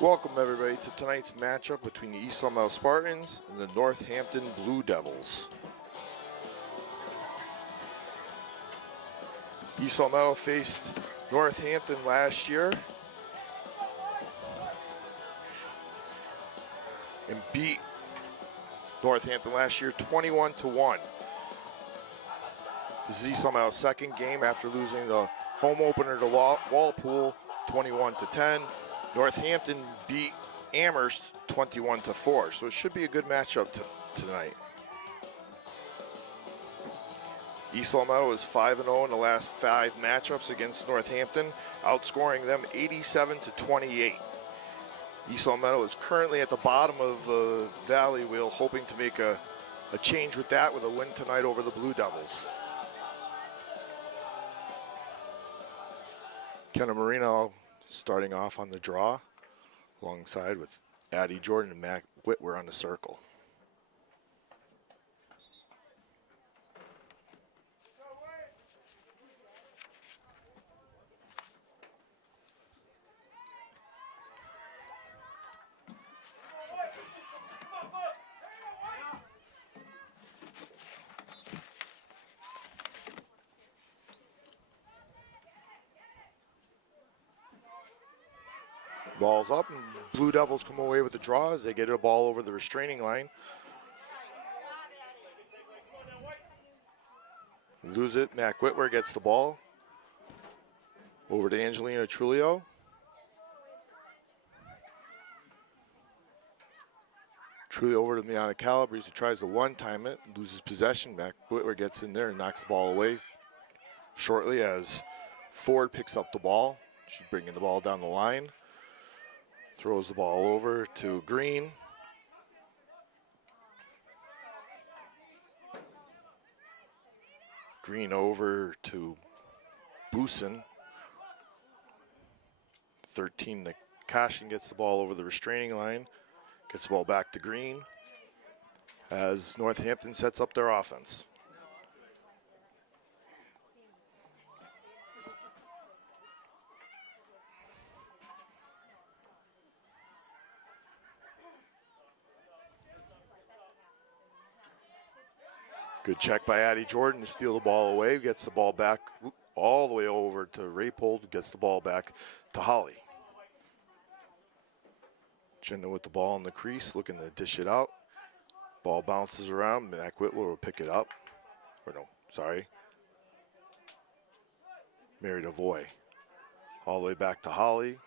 Welcome everybody to tonight's matchup between the East Long Meadow Spartans and the Northampton Blue Devils. East Long Meadow faced Northampton last year and beat Northampton last year 21-1. This is East Long Meadow's second game after losing the home opener to Walpole 21-10. Northampton beat Amherst 21-4, so it should be a good matchup tonight. East Long Meadow is 5-0 in the last 5 matchups against Northampton, outscoring them 87-28. East Long Meadow is currently at the bottom of the Valley Wheel, hoping to make a change with that with a win tonight over the Blue Devils. Kenna Marino starting off on the draw, alongside with Addie Jordan and Matt Whitwer on the circle. Ball's up, and Blue Devils come away with the draw as they get a ball over the restraining line. Lose it, Matt Whitwer gets the ball. Over to Angelina Trulio. Trulio over to Miana Calabrese, who tries to one-time it, loses possession. Matt Whitwer gets in there and knocks the ball away shortly as Ford picks up the ball. She's bringing the ball down the line. Throws the ball over to Green. Green over to Boosin. 13 to Cashin gets the ball over the restraining line. Gets the ball back to Green as Northampton sets up their offense. Good check by Addie Jordan to steal the ball away. Gets the ball back all the way over to Raypold. Gets the ball back to Holly. Jenna with the ball in the crease, looking to dish it out. Ball bounces around. Mac Whitler will pick it up. Or no, sorry. Mary DeVoy. All the way back to Holly.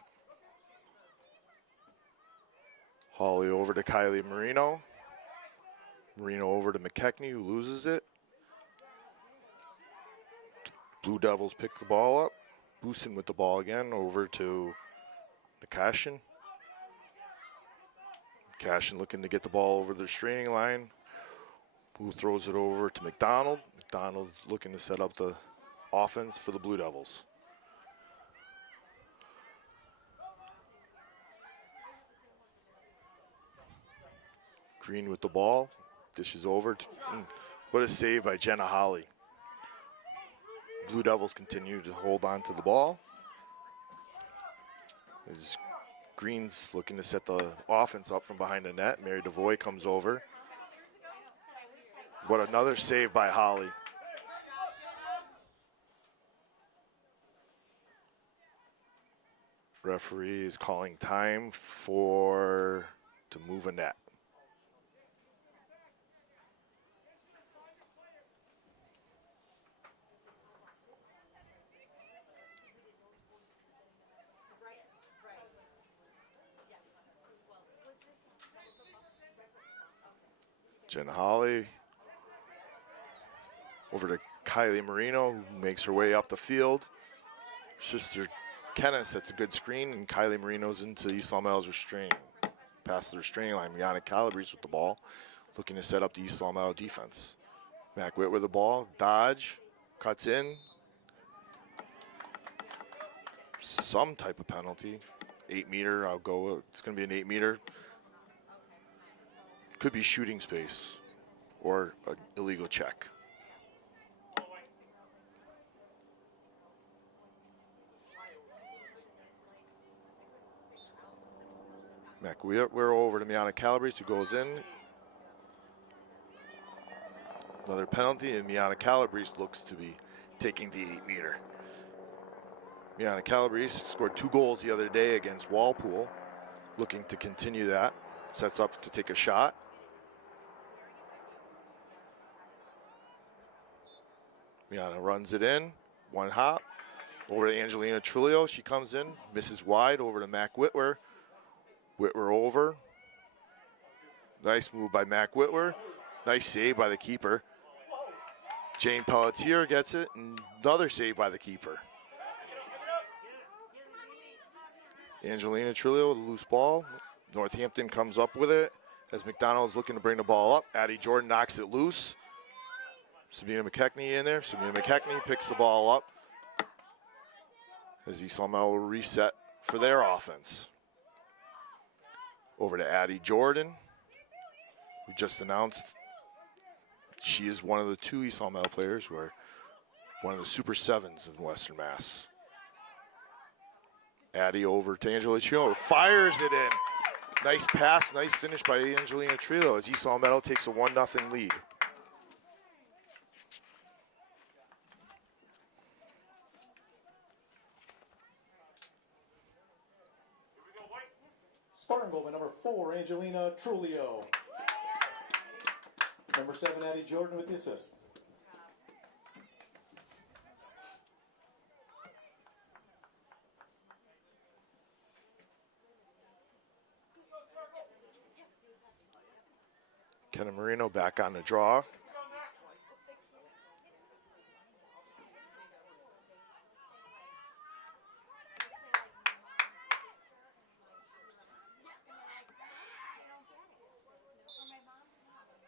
Holly over to Kylie Marino. Marino over to McKechnie, who loses it. Blue Devils pick the ball up. Boosin with the ball again, over to Cashin. Cashin looking to get the ball over the restraining line. Who throws it over to McDonald. McDonald looking to set up the offense for the Blue Devils. Green with the ball. Dishes over. What a save by Jenna Holly. Blue Devils continue to hold on to the ball. As Green's looking to set the offense up from behind the net. Mary DeVoy comes over. What another save by Holly. Referee is calling time to move a net. Jen Holly over to Kylie Marino, who makes her way up the field. Sister Kenna sets a good screen, and Kylie Marino's into East Long Meadow's past the restraining line. Miana Calabrese with the ball, looking to set up the East Long Meadow defense. Mac Witt with the ball, dodge, cuts in. Some type of penalty. 8 meter, I'll go, it's gonna be an 8 meter. Could be shooting space or an illegal check. We're over to Miana Calabrese, who goes in. Another penalty, and Miana Calabrese looks to be taking the 8-meter. Miana Calabrese scored 2 goals the other day against Walpole, looking to continue that. Sets up to take a shot. Miana runs it in, 1 hop. Over to Angelina Trulio, she comes in, misses wide, over to Mac Whitwer. Whitwer over. Nice move by Mac Whitwer. Nice save by the keeper. Jane Pelletier gets it, and another save by the keeper. Angelina Trulio with a loose ball. Northampton comes up with it as McDonald's looking to bring the ball up. Addie Jordan knocks it loose. Sabina McKechnie in there. Sabina McKechnie picks the ball up as East Long Meadow will reset for their offense. Over to Addie Jordan, who just announced she is one of the 2 East Long Meadow players who are one of the Super Sevens in Western Mass. Addie over to Angelina Trillo, fires it in. Nice pass, nice finish by Angelina Trillo as East Long Meadow takes a 1-0 lead. Spartan goal by number 4, Angelina Trulio. Number 7, Addie Jordan with the assist. Kenna Marino back on the draw.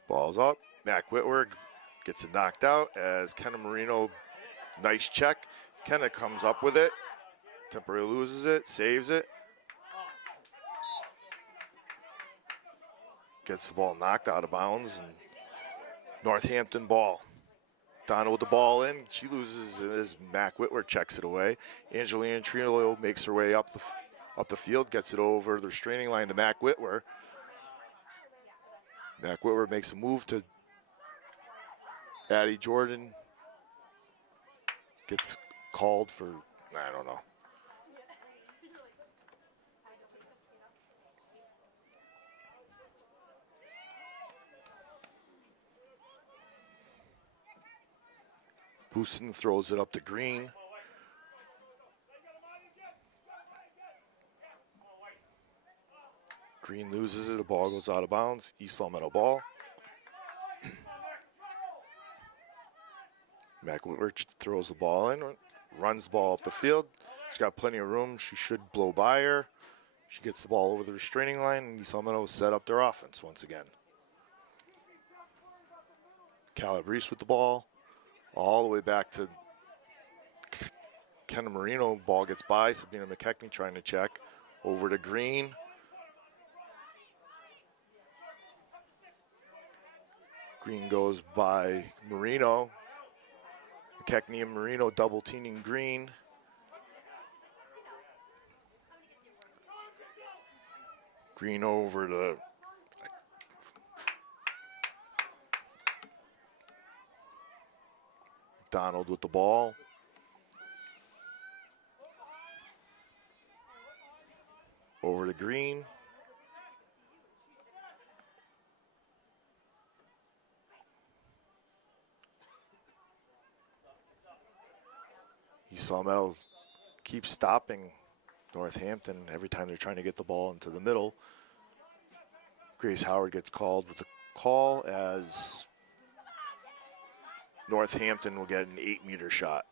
Ball's up. Mac Whitwer gets it knocked out as Kenna Marino, nice check. Kenna comes up with it. Temporarily loses it, saves it. Gets the ball knocked out of bounds, and Northampton ball. Donna with the ball in. She loses it as Mac Whitwer checks it away. Angelina Trillo makes her way up the field, gets it over the restraining line to Mac Whitwer. Mac Whitwer makes a move to Addie Jordan. Gets called for, I don't know. Booston throws it up to Green. Green loses it, the ball goes out of bounds. East Long Meadow ball. Mac Whitwer throws the ball in, runs the ball up the field. She's got plenty of room. She should blow by her. She gets the ball over the restraining line, and East Long Meadow set up their offense once again. Calabrese with the ball. All the way back to Kenna Marino. Ball gets by. Sabina McKechnie trying to check. Over to Green. Green goes by Marino. McKechnie and Marino double teaming Green. Green over to Donald with the ball. Over to Green. East Long Meadow keeps stopping Northampton every time they're trying to get the ball into the middle. Grace Howard gets called with the call as Northampton will get an 8-meter shot.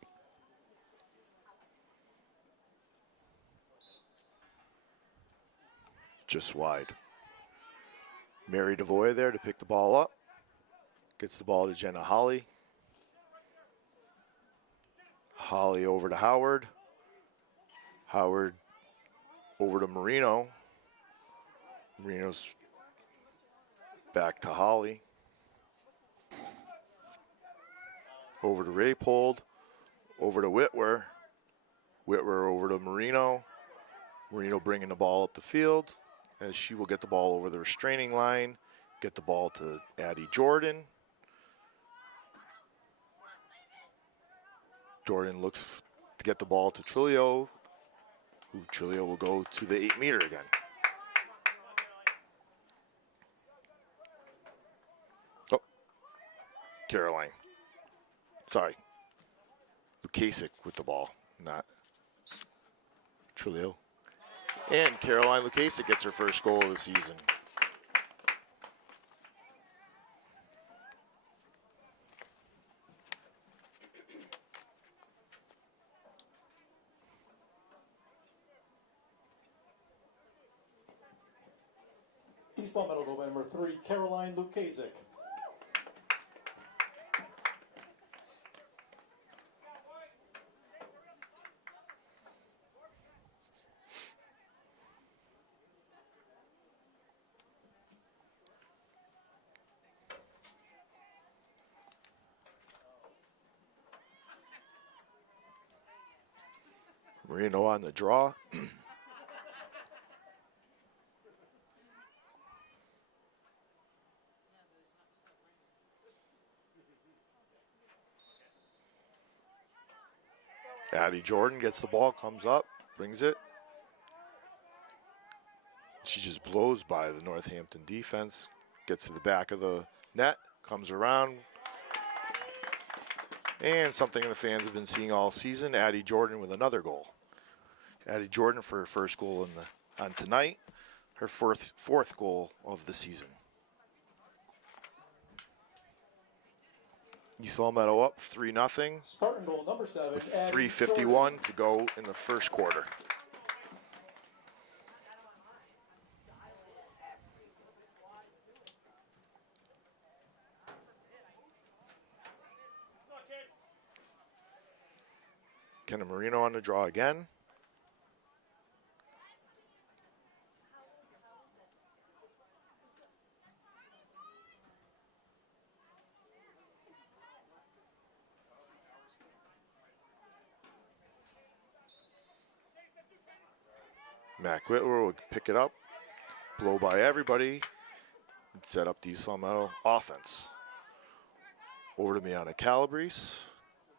Just wide. Mary DeVoy there to pick the ball up. Gets the ball to Jenna Holly. Holly over to Howard. Howard over to Marino. Marino's back to Holly. Over to Raypold. Over to Whitwer. Whitwer over to Marino. Marino bringing the ball up the field as she will get the ball over the restraining line, get the ball to Addie Jordan. Jordan looks to get the ball to Trulio, who Trulio will go to the 8-meter again. Oh, Caroline. Sorry. Lukasik with the ball, not Trulio. And Caroline Lukasik gets her first goal of the season. East Long Meadow goal by number 3, Caroline Lukasik. Marino on the draw. Addie Jordan gets the ball, comes up, brings it. She just blows by the Northampton defense, gets to the back of the net, comes around. And something the fans have been seeing all season, Addie Jordan with another goal. Addie Jordan for her first goal on tonight, her fourth goal of the season. East Long Meadow up 3-0 Spartan goal number 7, with Addie 3:51 Jordan. to go in the first quarter. Kenna Marino on the draw again. Mac Whitwer will pick it up, blow by everybody, and set up the East Long Meadow offense. Over to Miana Calabrese.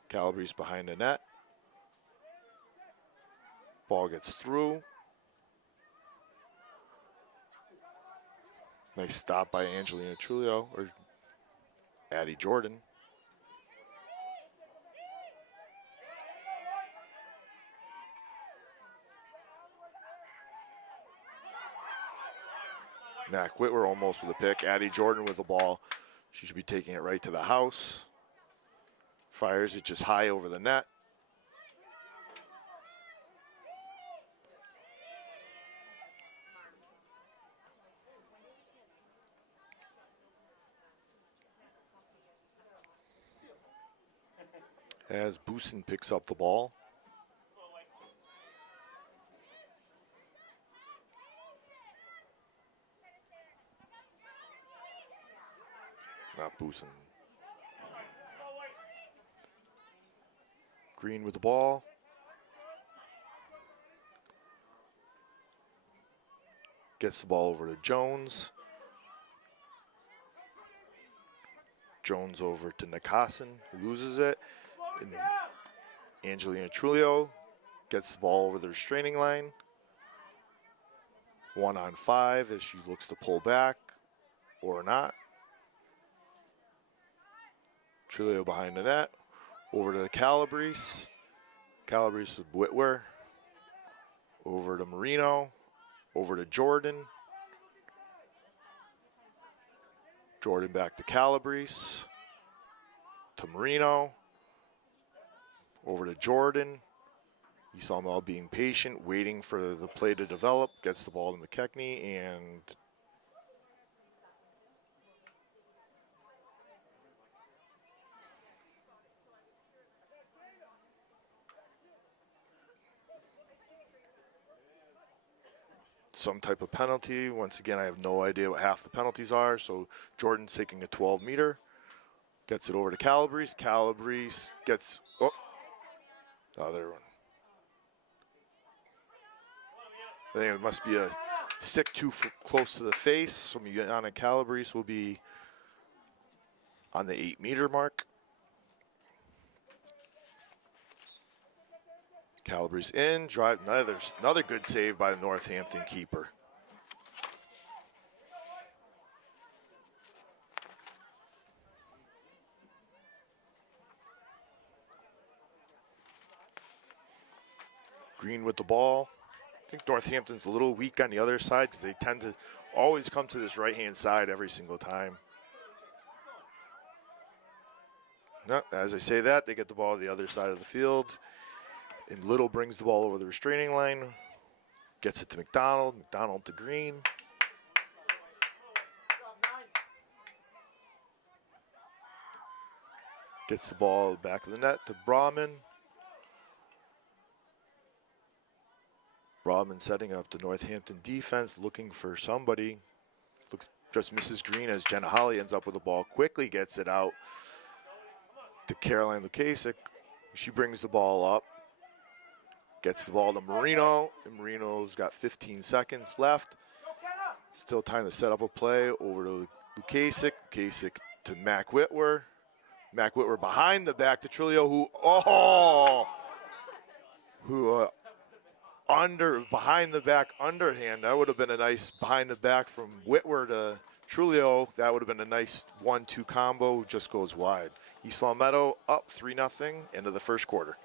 Calabrese behind the net. Ball gets through. Nice stop by Angelina Trulio, or Addie Jordan. Mac Whitwer almost with a pick. Addie Jordan with the ball. She should be taking it right to the house. Fires it just high over the net. As Boosin picks up the ball. Not Boosin. Green with the ball. Gets the ball over to Jones. Jones over to Nakasin, who loses it. And Angelina Trulio gets the ball over the restraining line. 1-on-5 as she looks to pull back or not. Trulio behind the net. Over to Calabrese. Calabrese with Whitwer. Over to Marino. Over to Jordan. Jordan back to Calabrese. To Marino. Over to Jordan. You saw them all being patient, waiting for the play to develop. Gets the ball to McKechnie and some type of penalty. Once again, I have no idea what half the penalties are. So Jordan's taking a 12-meter. Gets it over to Calabrese. Calabrese gets, other one. I think it must be a stick too close to the face. So Miana Calabrese will be on the 8-meter mark. Calabrese in, drive, another good save by the Northampton keeper. Green with the ball. I think Northampton's a little weak on the other side because they tend to always come to this right-hand side every single time. No, as I say that, they get the ball to the other side of the field. And Little brings the ball over the restraining line. Gets it to McDonald. McDonald to Green. Gets the ball back of the net to Brahman. Brahman setting up the Northampton defense, looking for somebody. Just misses Green as Jenna Holly ends up with the ball. Quickly gets it out to Caroline Lukasik. She brings the ball up. Gets the ball to Marino, and Marino's got 15 seconds left. Still time to set up a play over to Lukasik. Lukasik to Mac Whitwer. Mac Whitwer behind the back to Trulio, behind the back underhand. That would have been a nice behind the back from Whitwer to Trulio. That would have been a nice 1-2 combo. Just goes wide. East Long Meadow up 3-0 into the first quarter.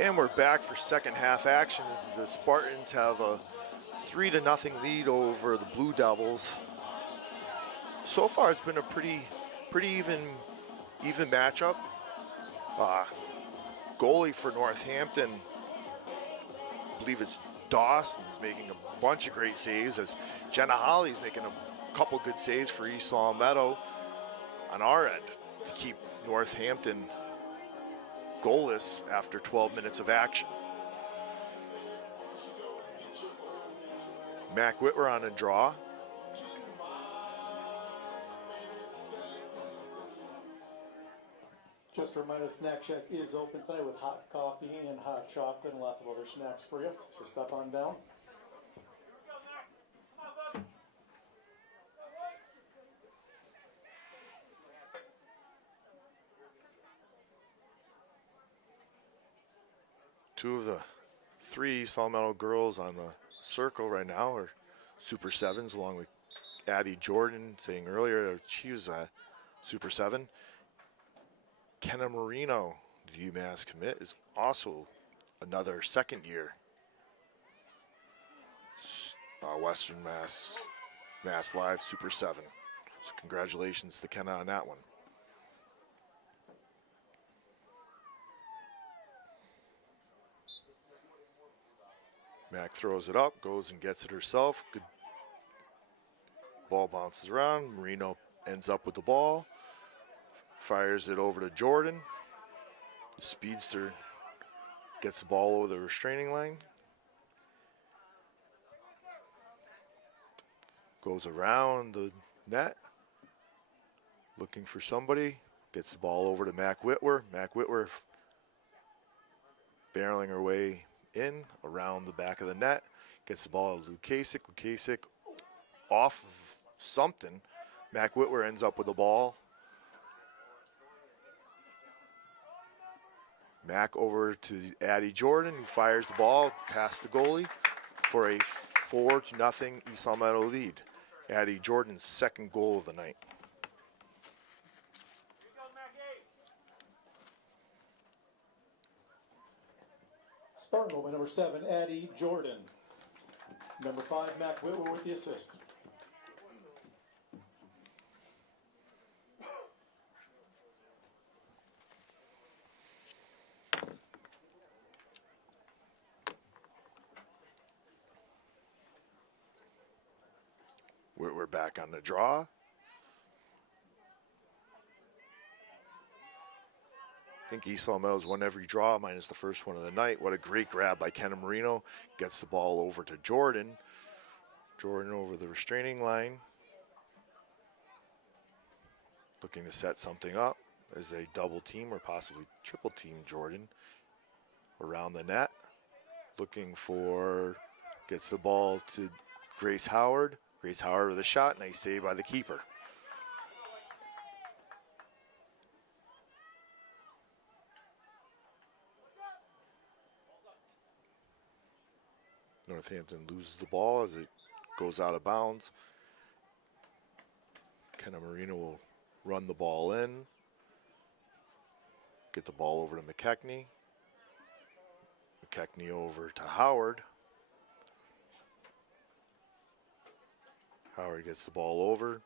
And we're back for second half action as the Spartans have a 3-0 lead over the Blue Devils. So far, it's been a pretty even matchup. Goalie for Northampton, I believe it's Dawson, is making a bunch of great saves as Jenna Holly's making a couple good saves for East Long Meadow on our end to keep Northampton goalless after 12 minutes of action. Mac Whitwer on a draw. Just a reminder, Snack Shack is open tonight with hot coffee and hot chocolate and lots of other snacks for you. So stop on down. Two of the three Salmetto girls on the circle right now are Super 7s, along with Addie Jordan, saying earlier that she was a Super 7. Kenna Marino, the UMass commit, is also another second year Western Mass Live Super 7. So congratulations to Kenna on that one. Mac throws it up, goes and gets it herself. Good ball bounces around. Marino ends up with the ball, fires it over to Jordan. The speedster gets the ball over the restraining line. Goes around the net, looking for somebody. Gets the ball over to Mac Whitwer. Mac Whitwer barreling her way in around the back of the net. Gets the ball to Lukasik. Lukasik off of something. Mac Whitwer ends up with the ball. Mac over to Addie Jordan, who fires the ball past the goalie for a 4-0 East Salmetto lead. Addie Jordan's second goal of the night. Spartan goal by number 7, Addie Jordan. Number 5, Mac Whitwer with the assist. We're back on the draw. I think East Salmetto's won every draw minus the first one of the night. What a great grab by Kenna Marino. Gets the ball over to Jordan. Jordan over the restraining line. Looking to set something up as a double team or possibly triple team Jordan around the net. Looking for, gets the ball to Grace Howard. Grace Howard with a shot. Nice save by the keeper. Northampton loses the ball as it goes out of bounds. Kenna Marino will run the ball in. Get the ball over to McKechnie. McKechnie over to Howard. Howard gets the ball over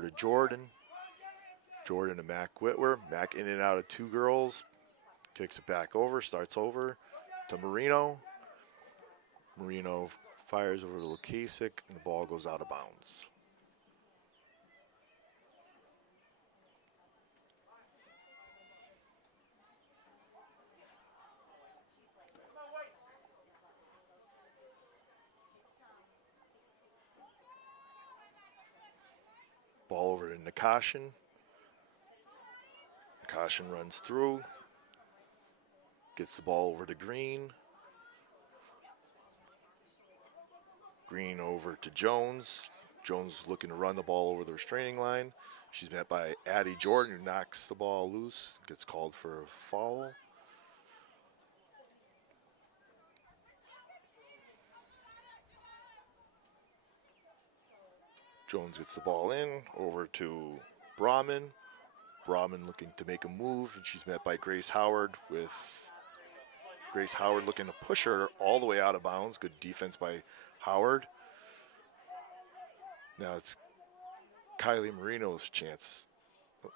to Jordan. Jordan to Mac Whitwer. Mac in and out of two girls. Kicks it back over, starts over to Marino. Marino fires over to Lukasik, and the ball goes out of bounds. Ball over to Nikashin. Nikashin runs through. Gets the ball over to Green. Green over to Jones. Jones looking to run the ball over the restraining line. She's met by Addie Jordan, who knocks the ball loose. Gets called for a foul. Jones gets the ball in, over to Brahman. Brahman looking to make a move, and she's met by Grace Howard, with Grace Howard looking to push her all the way out of bounds. Good defense by Howard. Now it's Kylie Marino's chance. I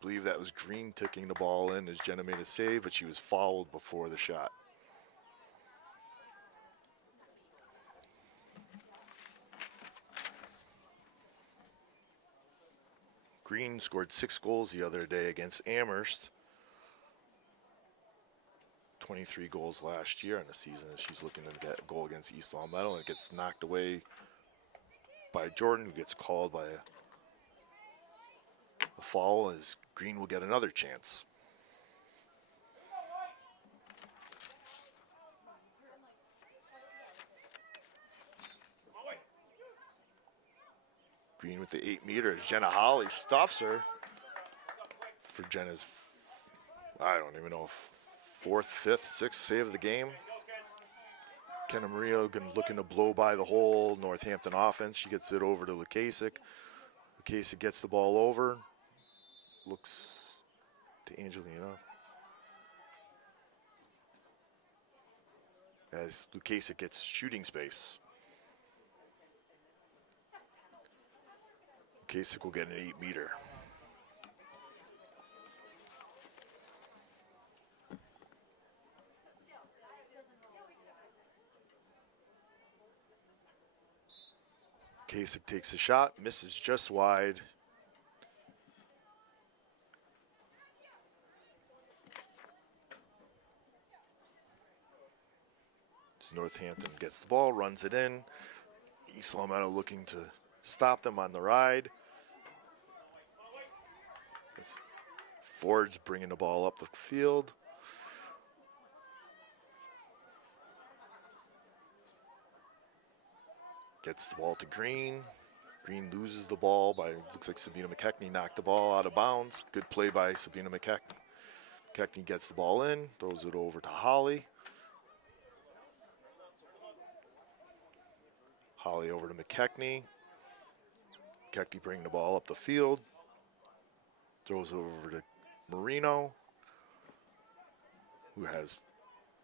believe that was Green taking the ball in as Jenna made a save, but she was fouled before the shot. Green scored 6 goals the other day against Amherst. 23 goals last year in the season, as she's looking to get a goal against East Salmetto, and it gets knocked away by Jordan, who gets called by a foul, as Green will get another chance. Green with the 8 meters. Jenna Holly stuffs her for Jenna's, I don't even know, fourth, fifth, sixth save of the game. Kenna Marino looking to blow by the whole Northampton offense. She gets it over to Lacasic. Lacasic gets the ball over. Looks to Angelina. As Lacasic gets shooting space. Lacasic will get an 8-meter. Kasich takes a shot, misses just wide. As Northampton gets the ball, runs it in. East Long Meadow looking to stop them on the ride. It's Ford's bringing the ball up the field. Gets the ball to Green. Green loses the ball by, looks like Sabina McKechnie knocked the ball out of bounds. Good play by Sabina McKechnie. McKechnie gets the ball in, throws it over to Holly. Holly over to McKechnie. McKechnie bringing the ball up the field. Throws it over to Marino, who has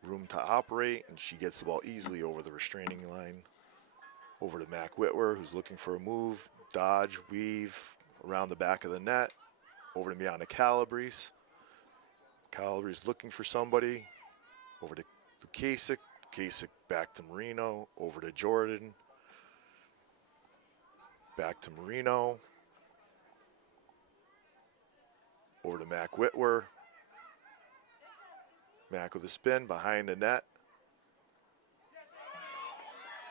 room to operate, and she gets the ball easily over the restraining line. Over to Mac Whitwer, who's looking for a move. Dodge, weave around the back of the net. Over to Miana Calabrese. Calabrese looking for somebody. Over to Kasich. Kasich back to Marino. Over to Jordan. Back to Marino. Over to Mac Whitwer. Mac with a spin behind the net.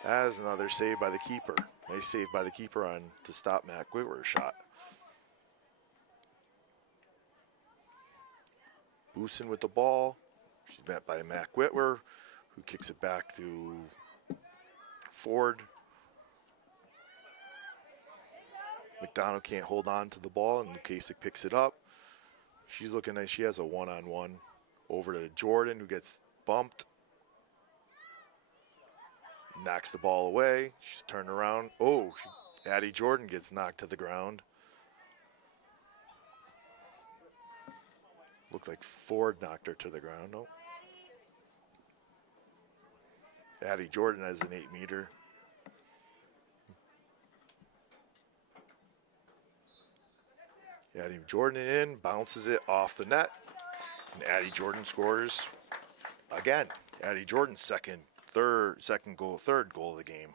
As another save by the keeper. Nice save by the keeper on to stop Mac Whitwer's shot. Boosin with the ball. She's met by Mac Whitwer, who kicks it back to Ford. McDonald can't hold on to the ball, and Kasich picks it up. She's looking nice. She has a one-on-one. Over to Jordan, who gets bumped. Knocks the ball away. She's turned around. Oh, Addie Jordan gets knocked to the ground. Looked like Ford knocked her to the ground. Nope. Addie Jordan has an 8-meter. Addie Jordan in, bounces it off the net. And Addie Jordan scores again. Addie Jordan's third goal of the game.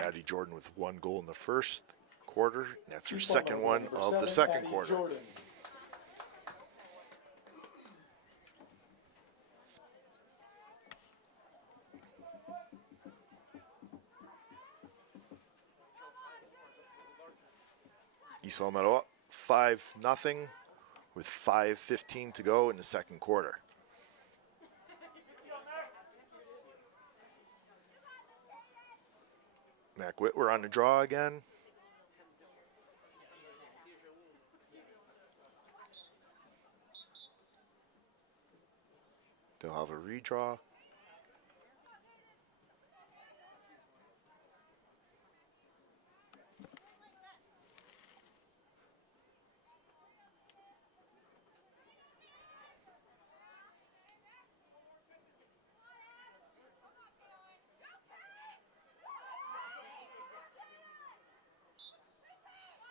Addie Jordan with 1 goal in the first quarter. And that's her second one of the second quarter. Jordan. East Long Meadow up 5-0 with 5:15 to go in the second quarter. Mac Whitwer on the draw again. They'll have a redraw.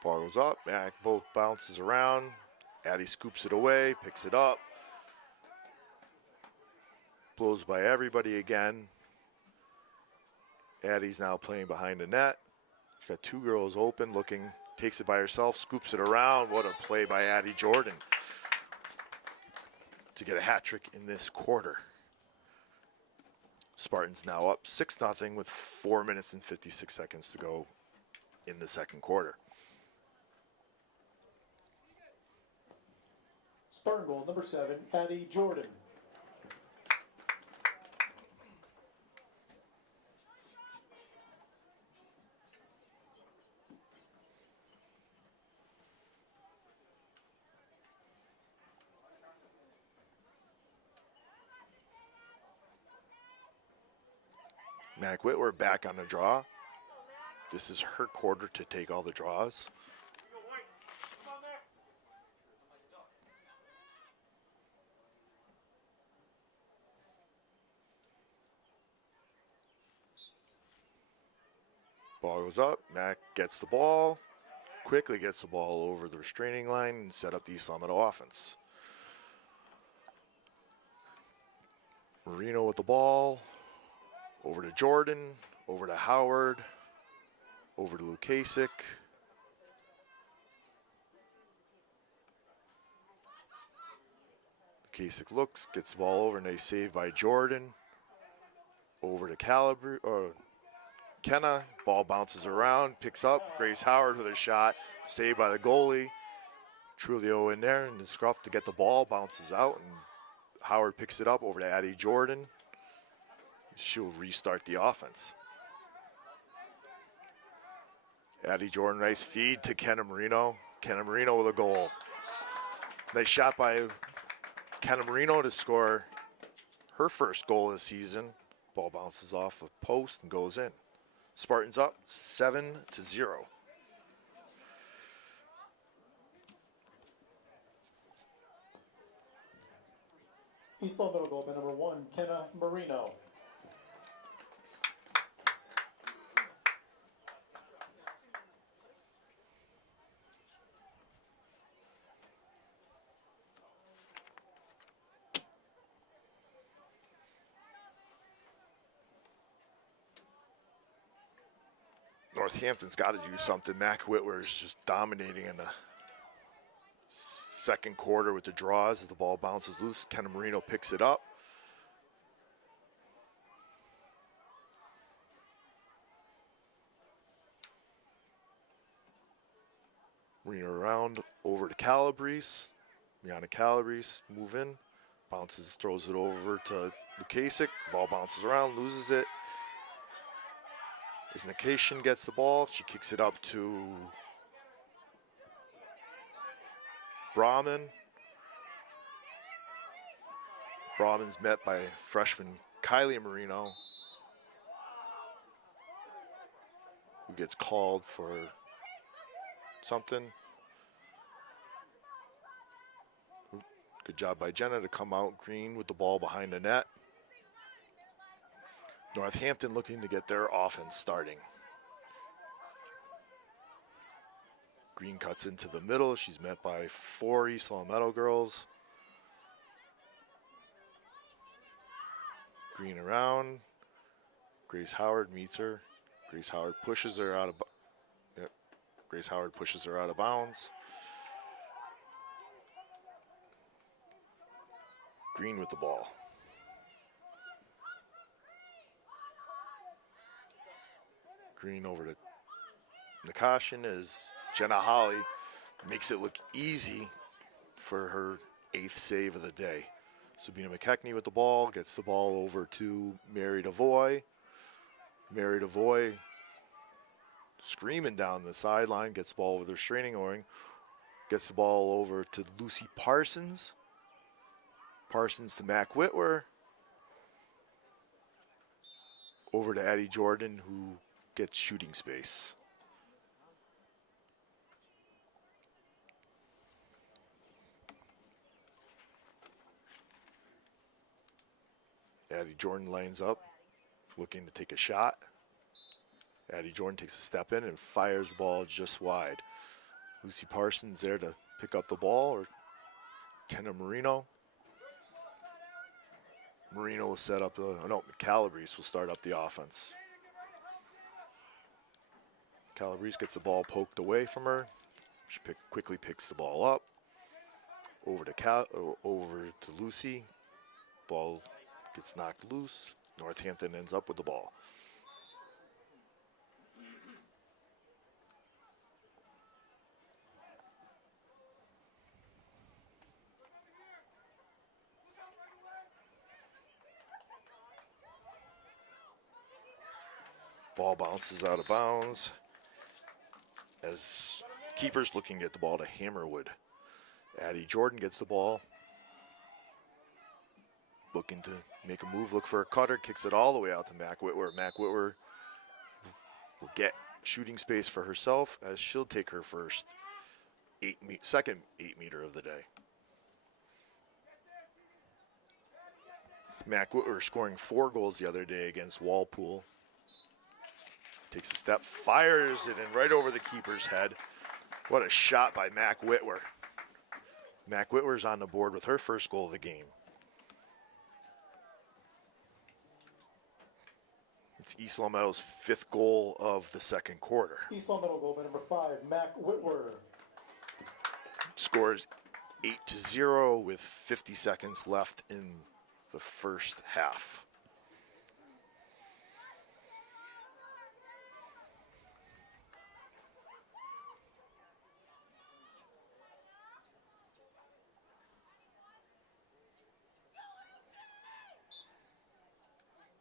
Ball goes up, Mac both bounces around. Addie scoops it away, picks it up. Blows by everybody again. Addie's now playing behind the net. She's got 2 girls open, looking, takes it by herself, scoops it around. What a play by Addie Jordan to get a hat trick in this quarter. Spartans now up 6-0 with 4 minutes and 56 seconds to go in the second quarter. Spartan goal number 7, Addie Jordan. Mac Whitwer back on the draw. This is her quarter to take all the draws. Ball goes up. Mac gets the ball. Quickly gets the ball over the restraining line and set up the East Long Meadow offense. Marino with the ball. Over to Jordan. Over to Howard. Over to Lukasic. Lukasic looks, gets the ball over, and they save by Jordan. Over to Kenna. Ball bounces around, picks up. Grace Howard with a shot. Saved by the goalie. Trulio in there, and the scruff to get the ball. Bounces out, and Howard picks it up over to Addie Jordan. She'll restart the offense. Addie Jordan, nice feed to Kenna Marino. Kenna Marino with a goal. Nice shot by Kenna Marino to score her first goal of the season. Ball bounces off the post and goes in. Spartans up 7-0. East Long Meadow goal by number 1, Kenna Marino. Northampton's got to do something. Mac Whitwer is just dominating in the second quarter with the draws as the ball bounces loose. Kenna Marino picks it up. Marino around over to Calabrese. Miana Calabrese move in. Bounces, throws it over to Lukasic. Ball bounces around, loses it. As Nikation gets the ball, she kicks it up to Brahman. Brahman's met by freshman Kylie Marino, who gets called for something. Good job by Jenna to come out green with the ball behind the net. Northampton looking to get their offense starting. Green cuts into the middle. She's met by 4 East Long Meadow girls. Green around. Grace Howard meets her. Grace Howard pushes her out of Grace Howard pushes her out of bounds. Green with the ball. Green over to Nikashin as Jenna Holly makes it look easy for her 8th save of the day. Sabina McKechnie with the ball, gets the ball over to Mary DeVoy. Mary DeVoy screaming down the sideline, gets the ball over the restraining order, gets the ball over to Lucy Parsons. Parsons to Mac Whitwer. Over to Addie Jordan, who gets shooting space. Addie Jordan lines up, looking to take a shot. Addie Jordan takes a step in and fires the ball just wide. Lucy Parsons there to pick up the ball, or Kenna Marino. Marino will set up Calabrese will start up the offense. Calabrese gets the ball poked away from her. She quickly picks the ball up. Over to Lucy. Ball gets knocked loose. Northampton ends up with the ball. Ball bounces out of bounds as keeper's looking to get the ball to Hammerwood. Addie Jordan gets the ball. looking to make a move, look for a cutter, kicks it all the way out to Mac Whitwer. Mac Whitwer will get shooting space for herself as she'll take her second 8-meter of the day. Mac Whitwer scoring 4 goals the other day against Walpole. Takes a step, fires it in right over the keeper's head. What a shot by Mac Whitwer. Mac Whitwer's on the board with her first goal of the game. It's East Long Meadow's 5th goal of the second quarter. East Long Meadow goal by number 5, Mac Whitwer. Scores 8-0 with 50 seconds left in the first half.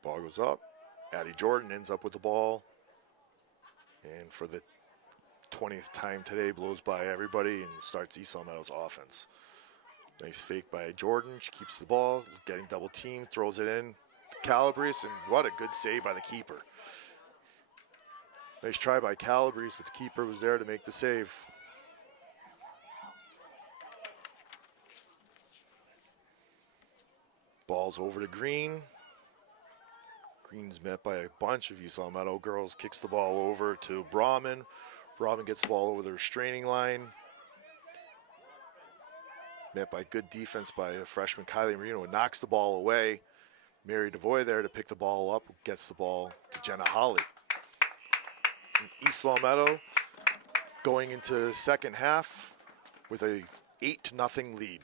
Ball goes up. Addie Jordan ends up with the ball. And for the 20th time today, blows by everybody and starts East Long Meadow's offense. Nice fake by Jordan. She keeps the ball, getting double teamed, throws it in. Calabrese, and what a good save by the keeper. Nice try by Calabrese, but the keeper was there to make the save. Ball's over to Green. Green's met by a bunch of East Long Meadow girls, kicks the ball over to Brahman. Brahman gets the ball over the restraining line. Met by good defense by a freshman Kylie Marino, who knocks the ball away. Mary DeVoy there to pick the ball up, gets the ball to Jenna Holly. And East Long Meadow going into the second half with a 8-0 lead.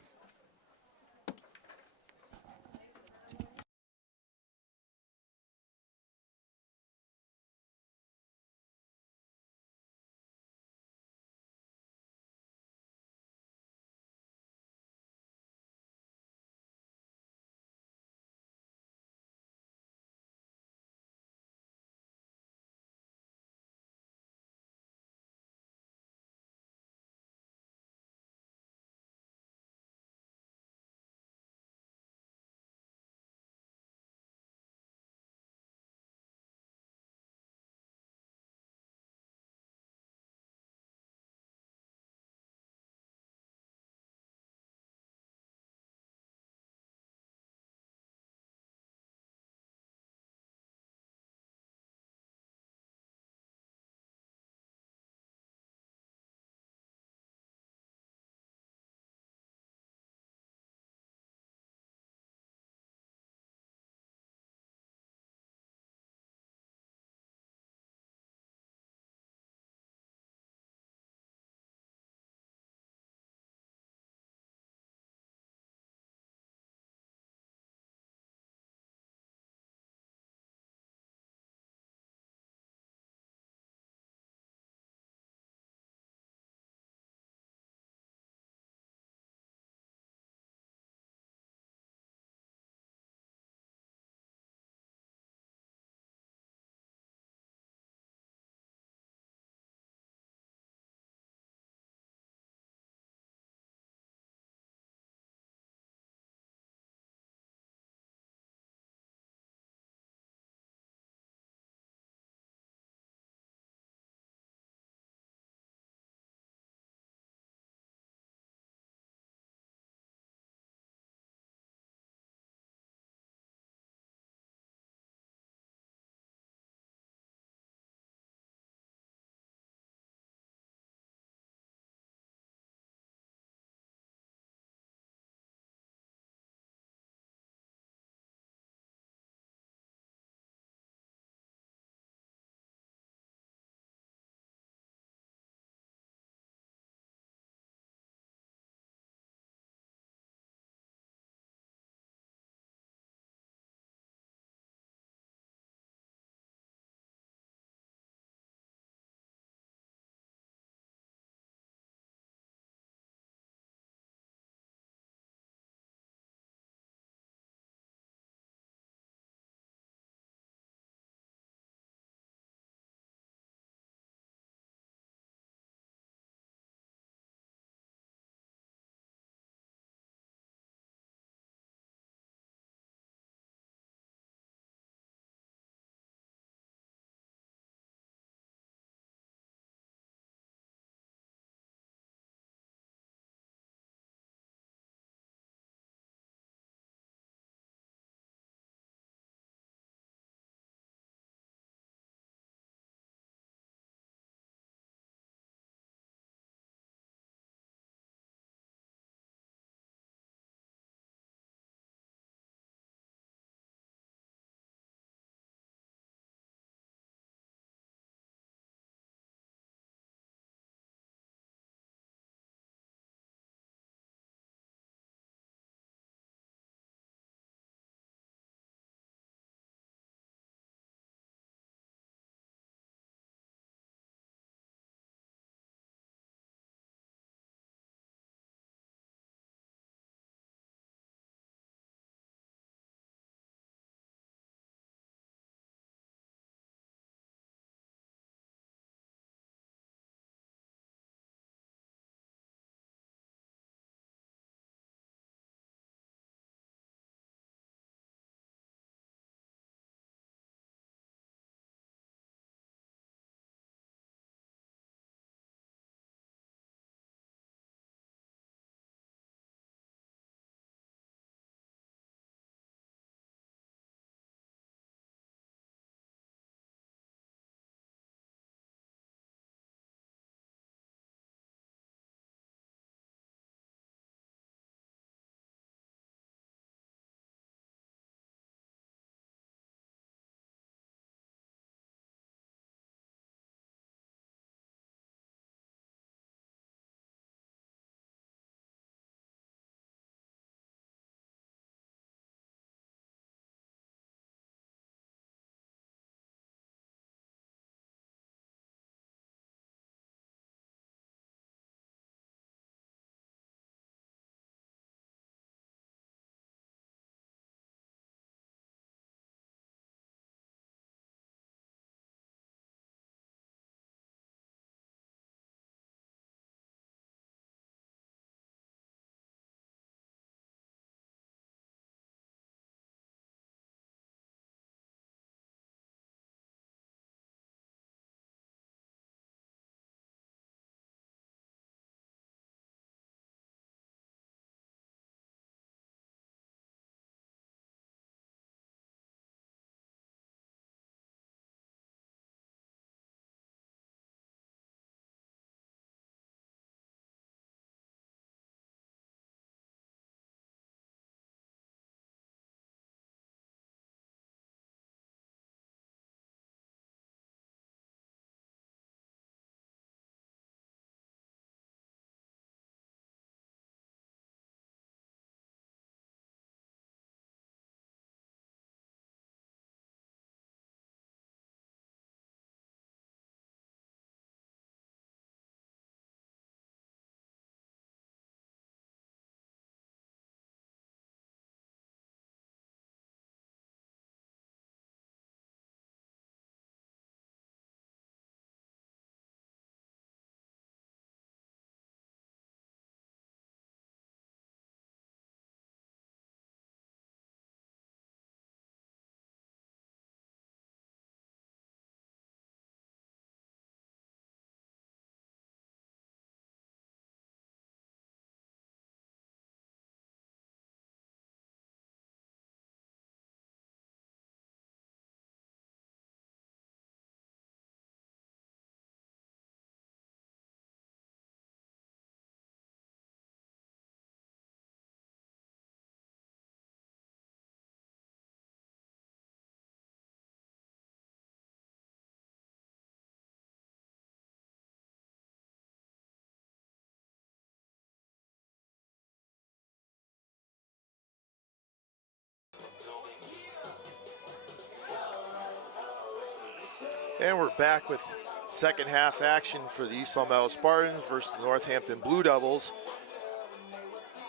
And we're back with second half action for the East Long Meadow Spartans versus the Northampton Blue Devils.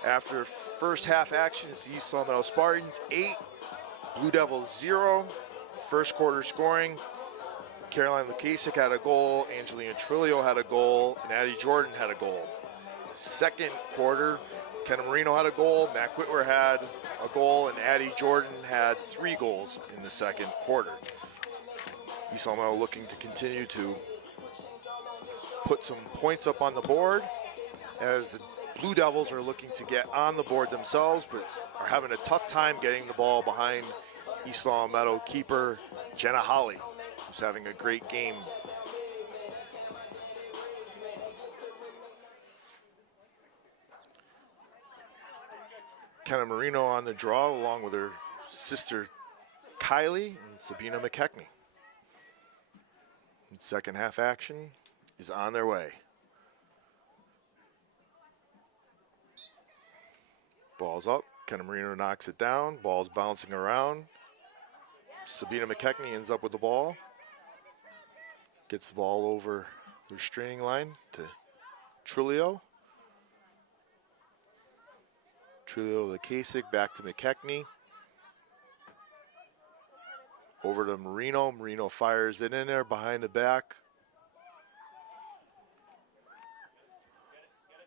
After first half action, it's the East Long Meadow Spartans 8, Blue Devils 0. First quarter scoring, Caroline Lukasic had a goal, Angelina Trillo had a goal, and Addie Jordan had a goal. Second quarter, Kenna Marino had a goal, Mac Whitwer had a goal, and Addie Jordan had 3 goals in the second quarter. East Long Meadow looking to continue to put some points up on the board as the Blue Devils are looking to get on the board themselves, but are having a tough time getting the ball behind East Long Meadow keeper Jenna Holly, who's having a great game. Kenna Marino on the draw along with her sister Kylie and Sabina McKechnie. Second half action is on their way. Ball's up, Kenna Marino knocks it down, ball's bouncing around. Sabina McKechnie ends up with the ball. Gets the ball over the restraining line to Trulio. Trulio Lukasic back to McKechnie. Over to Marino. Marino fires it in there behind the back.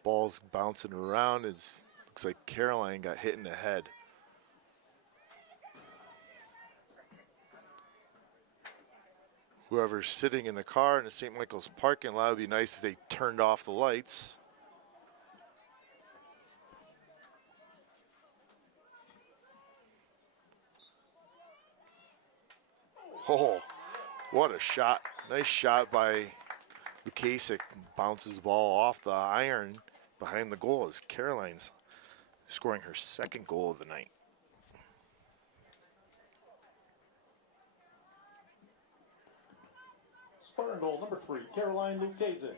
Ball's bouncing around. Looks like Caroline got hit in the head. Whoever's sitting in the car in the St. Michael's parking lot, it would be nice if they turned off the lights. Oh, what a shot. Nice shot by Lukasic. Bounces the ball off the iron behind the goal as Caroline's scoring her second goal of the night. Spartan goal number 3, Caroline Lukasic.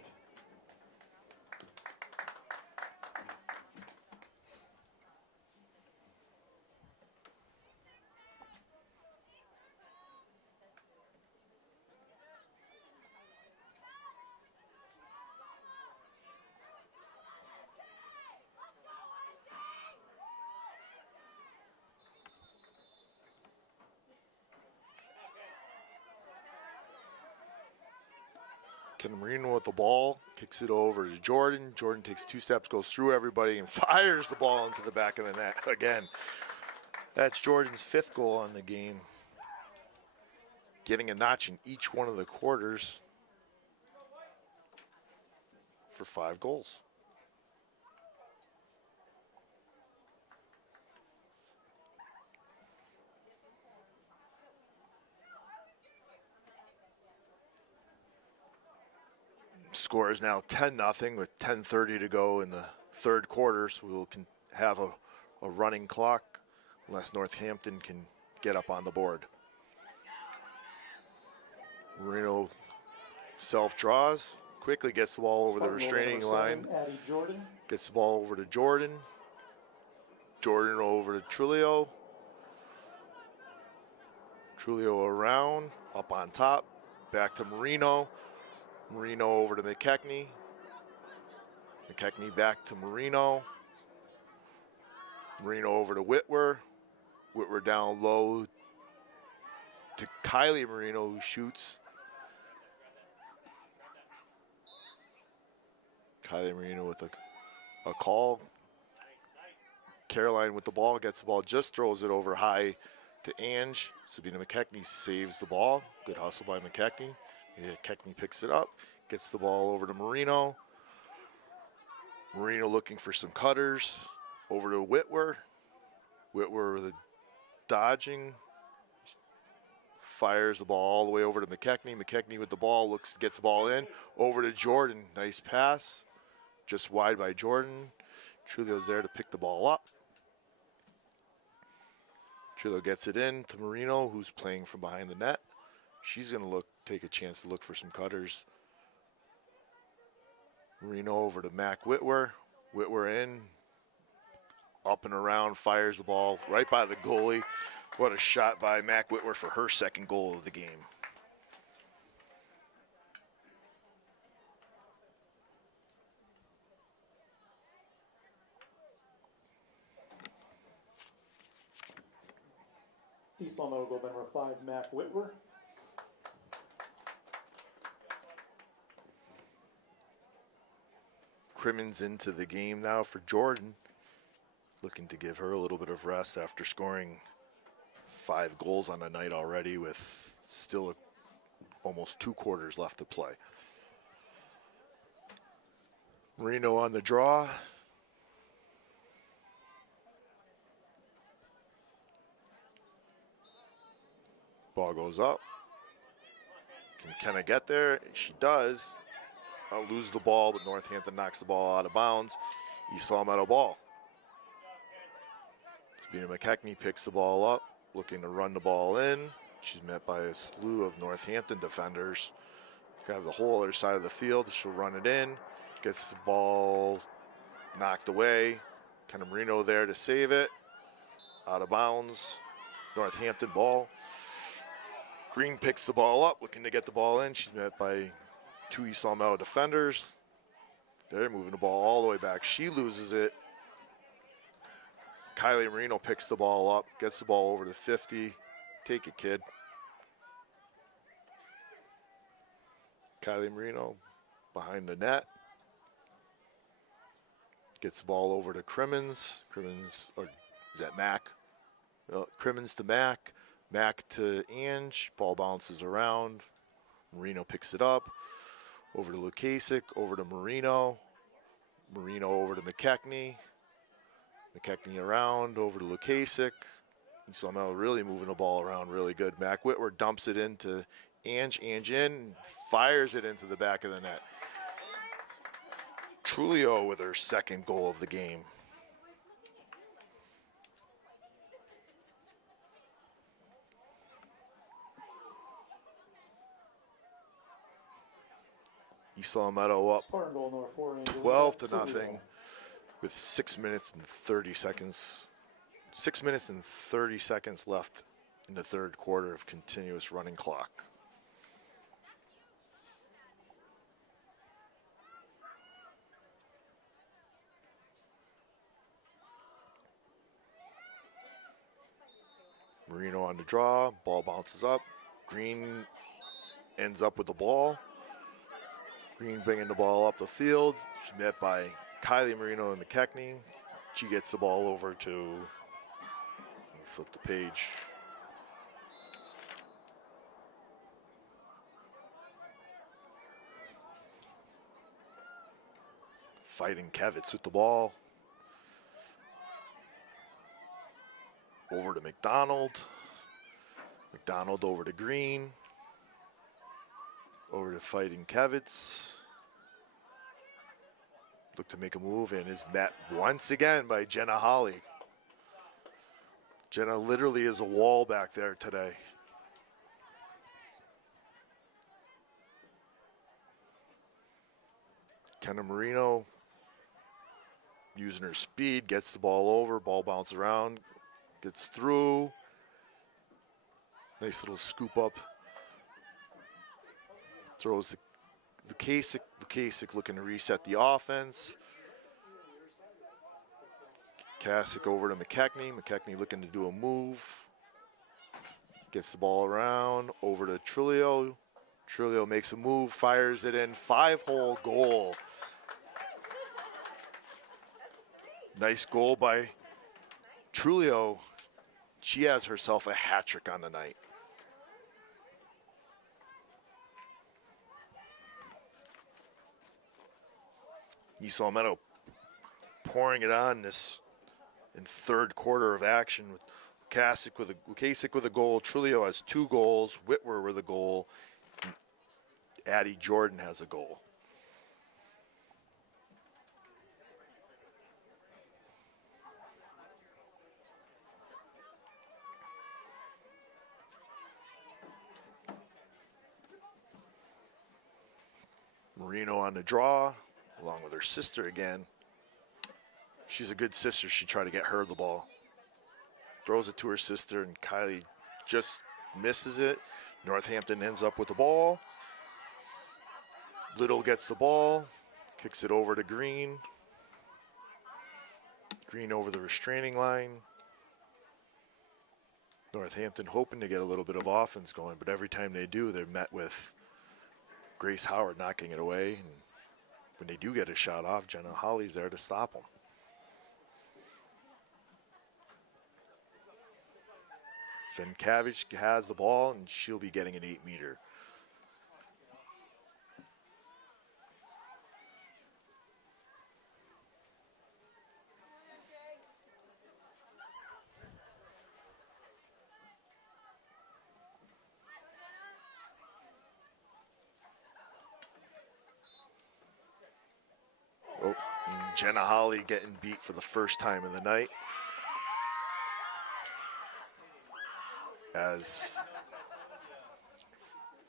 Kenna Marino with the ball, kicks it over to Jordan. Jordan takes 2 steps, goes through everybody, and fires the ball into the back of the net again. That's Jordan's 5th goal on the game. Getting a notch in each one of the quarters for 5 goals. Score is now 10-0 with 10:30 to go in the third quarter, so we'll have a running clock unless Northampton can get up on the board. Marino self-draws, quickly gets the ball over the restraining line, gets the ball over to Jordan. Jordan over to Trulio. Trulio around, up on top, back to Marino. Marino over to McKechnie. McKechnie back to Marino. Marino over to Whitwer. Whitwer down low to Kylie Marino, who shoots. Kylie Marino with a call. Caroline with the ball, gets the ball, just throws it over high to Ange. Sabina McKechnie saves the ball. Good hustle by McKechnie. McKechnie picks it up, gets the ball over to Marino. Marino looking for some cutters. Over to Whitwer. Whitwer with a dodging. Fires the ball all the way over to McKechnie. McKechnie with the ball, gets the ball in. Over to Jordan. Nice pass. Just wide by Jordan. Trulio's there to pick the ball up. Trulio gets it in to Marino, who's playing from behind the net. She's going to take a chance to look for some cutters. Marino over to Mac Whitwer. Whitwer in. Up and around, fires the ball right by the goalie. What a shot by Mac Whitwer for her second goal of the game. East Long Meadow goal number 5, Mac Whitwer. Crimmins into the game now for Jordan, looking to give her a little bit of rest after scoring 5 goals on the night already with still almost 2 quarters left to play. Marino on the draw. Ball goes up. Can Kenna get there? She does. I'll lose the ball, but Northampton knocks the ball out of bounds. East Long Meadow ball. Sabina McKechnie picks the ball up, looking to run the ball in. She's met by a slew of Northampton defenders. Got the whole other side of the field. She'll run it in. Gets the ball knocked away. Kenna Marino there to save it. Out of bounds. Northampton ball. Green picks the ball up, looking to get the ball in. She's met by 2 East Long Meadow defenders. They're moving the ball all the way back. She loses it. Kylie Marino picks the ball up, gets the ball over to 50. Take it, kid. Kylie Marino behind the net. Gets the ball over to Crimmins. Crimmins, or is that Mac? Crimmins to Mac. Mac to Ange. Ball bounces around. Marino picks it up. Over to Lukasic. Over to Marino. Marino over to McKechnie. McKechnie around. Over to Lukasic. And so I'm really moving the ball around really good. Mac Whitwer dumps it into Ange. Ange in. Fires it into the back of the net. Trulio with her 2nd goal of the game. East Long Meadow up Spartan goal number 4, Angel. 12 to nothing with 6 minutes and 30 seconds. 6 minutes and 30 seconds left in the 3rd quarter of continuous running clock. Marino on the draw, ball bounces up. Green ends up with the ball. Green bringing the ball up the field. She's met by Kylie Marino and McKechnie. She gets the ball over to, let me flip the page. Fighting Kevitz with the ball. Over to McDonald. McDonald over to Green. Over to Fighting Kevitz. Look to make a move and is met once again by Jenna Holly. Jenna literally is a wall back there today. Kenna Marino using her speed, gets the ball over, ball bounces around, gets through. Nice little scoop up. Throws the Lukasic. Lukasic looking to reset the offense. Kasic over to McKechnie. McKechnie looking to do a move. Gets the ball around. Over to Trulio. Trulio makes a move, fires it in. 5-hole goal. Nice goal by Trulio. She has herself a hat trick on the night. East Long Meadow pouring it on this in 3rd quarter of action with Lukasic with a goal. Trulio has 2 goals. Whitwer with a goal. Addie Jordan has a goal. Marino on the draw, along with her sister again. She's a good sister. She tried to get her the ball. Throws it to her sister, and Kylie just misses it. Northampton ends up with the ball. Little gets the ball, kicks it over to Green. Green over the restraining line. Northampton hoping to get a little bit of offense going, but every time they do, they're met with Grace Howard knocking it away. And when they do get a shot off, Jenna Holly's there to stop them. Finkavich has the ball, and she'll be getting an 8-meter. Oh, and Jenna Holly getting beat for the first time of the night. As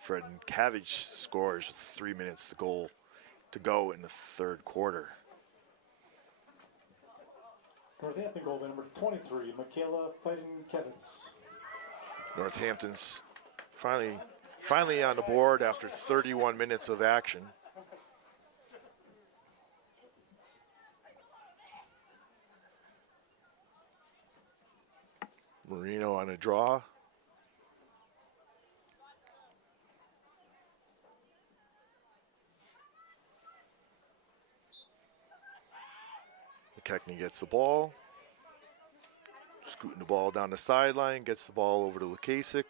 Finkavich scores with 3 minutes to go in the third quarter. Northampton goal number 23, Michaela Fighting-Kevitz. Northampton's finally on the board after 31 minutes of action. Marino on a draw. McKechnie gets the ball. Scooting the ball down the sideline, gets the ball over to Lukasik.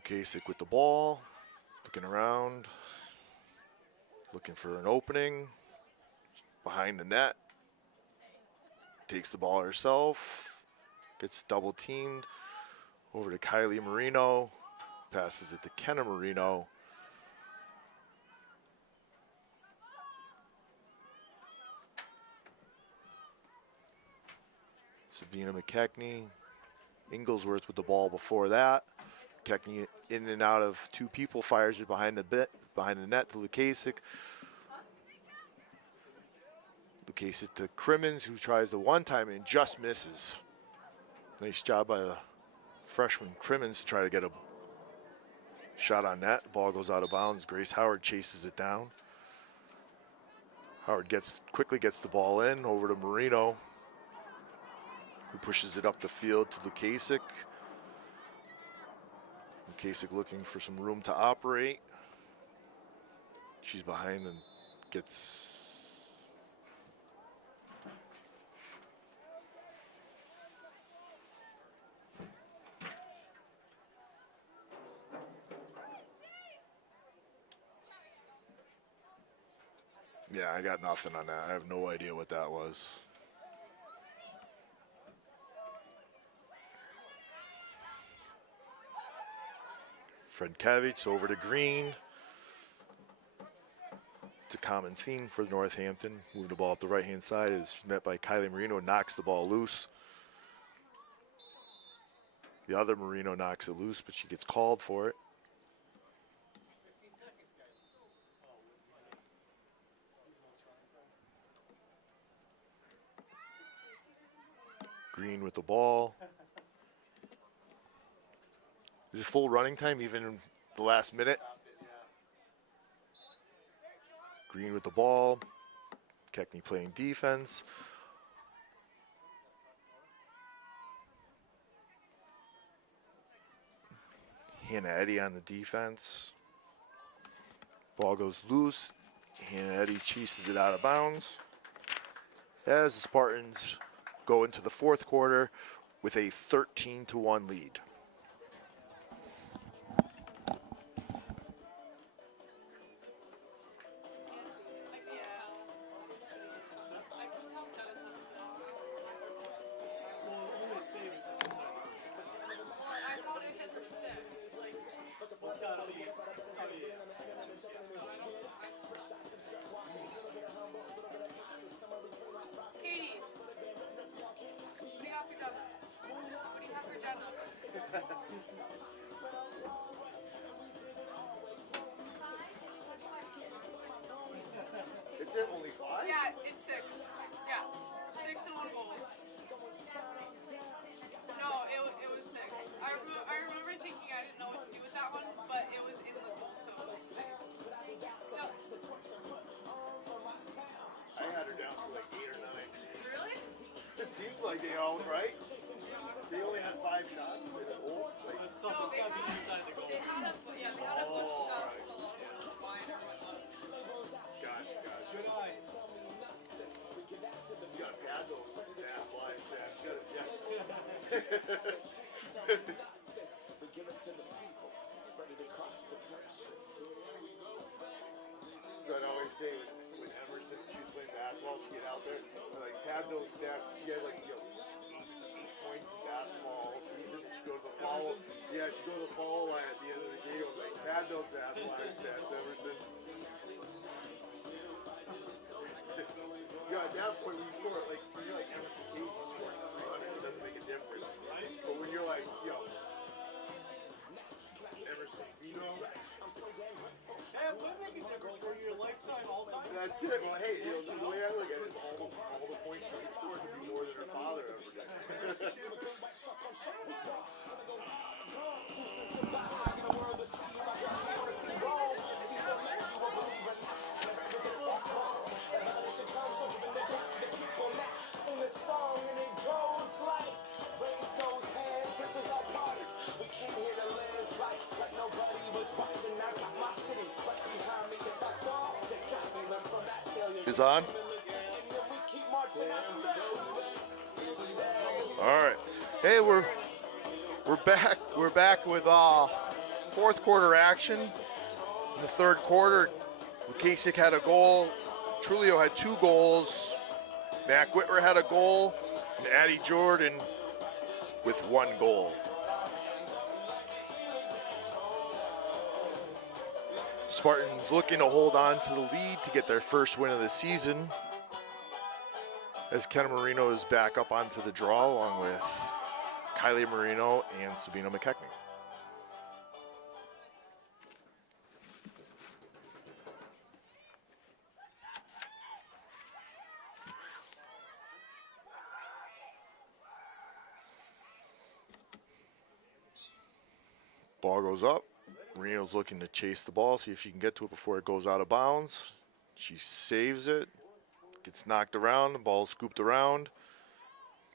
Lukasik with the ball, looking around, looking for an opening. Behind the net. Takes the ball herself, gets double teamed. Over to Kylie Marino, passes it to Kenna Marino. Sabina McKechnie, Inglesworth with the ball before that. McKechnie in and out of two people, fires it behind the net to Lukasik. Lukasik to Crimmins, who tries the one time and just misses. Nice job by the freshman Crimmins to try to get a shot on net. The ball goes out of bounds. Grace Howard chases it down. Howard quickly gets the ball in over to Marino, who pushes it up the field to Lukasik. Lukasik looking for some room to operate. She's behind and gets... Yeah, I got nothing on that. I have no idea what that was. Finkavich over to Green. It's a common theme for Northampton. Moving the ball up the right-hand side is met by Kylie Marino, knocks the ball loose. The other Marino knocks it loose, but she gets called for it. Green with the ball. Is it full running time, even in the last minute? Green with the ball. McKechnie playing defense. Hannah Eddy on the defense. Ball goes loose. Hannah Eddy chases it out of bounds. As the Spartans go into the fourth quarter with a 13-1 lead. It's it, only 5? Yeah, it's 6. Yeah, 6 and 1 goal. No, it was 6. I remember thinking I didn't know what to do with that one, but it was in the goal, so it was safe. So, I had her down for like 8 or 9. really? It's Like they all, right? They only had 5 shots in a goal. Like, That's No, tough. It's they gotta be had, inside the goal. they had a, yeah, they had a bunch of shots, but a lot of them were wide or whatnot. gotcha. Good eye. You gotta pad those stats, live stats. You gotta check. So I'd always say when Emerson, she was playing basketball, she'd get out there, and like pad those stats. She had like, you know, 8 points in basketball all season. She'd go to the foul. Yeah, she'd go to the foul line at the end of the game. Like, pad those basketball stats, Emerson. Yeah, at that point when you score, like when you're like Emerson Cage, you score 300, it doesn't make a difference. Right? But when you're like, yo, Emerson Vino, Hey, it would make a difference for your lifetime all-time. that's it. Well, hey, you know, the way I look at it is all the points she could score could be more than her father ever did. Is on. All right. Hey, we're back. We're back with fourth quarter action. In the third quarter, Lacasic had a goal. Trulio had 2 goals. Mac Whitwer had a goal, and Addie Jordan with 1 goal. Spartans looking to hold on to the lead to get their first win of the season, as Kenna Marino is back up onto the draw along with Kylie Marino and Sabina McKechnie. Ball goes up. Marino's looking to chase the ball, see if she can get to it before it goes out of bounds. She saves it, gets knocked around, the ball's scooped around.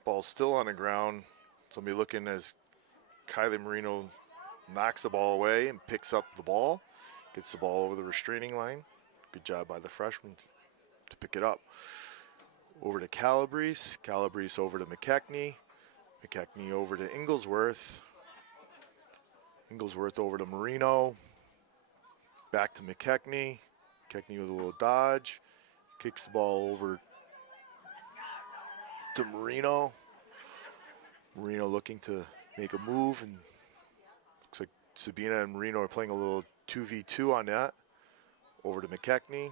Ball's still on the ground. Somebody looking as Kylie Marino knocks the ball away and picks up the ball, gets the ball over the restraining line. Good job by the freshman to pick it up. Over to Calabrese. Calabrese over to McKechnie. McKechnie over to Inglesworth. Inglesworth over to Marino. Back to McKechnie. McKechnie with a little dodge. Kicks the ball over to Marino. Marino looking to make a move, and looks like Sabina and Marino are playing a little 2v2 on that. Over to McKechnie.